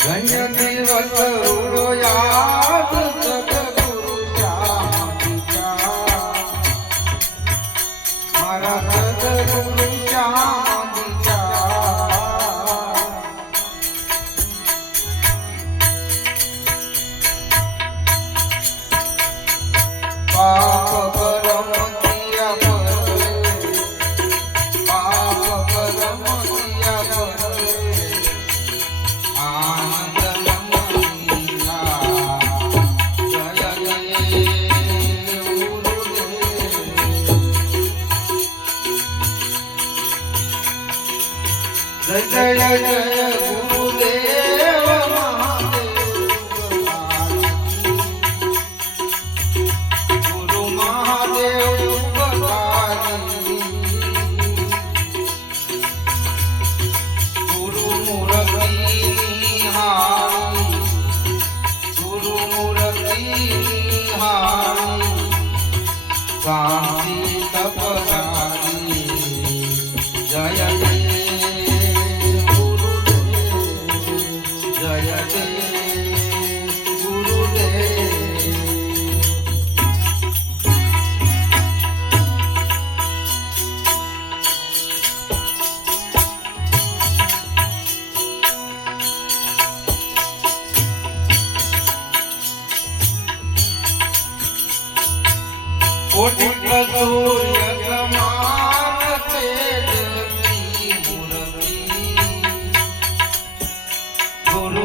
ધન્ય દિવસ ઉડો યાદ સદગુરુ શ્યામ મારા 네. ગુરુ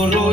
ગુરુ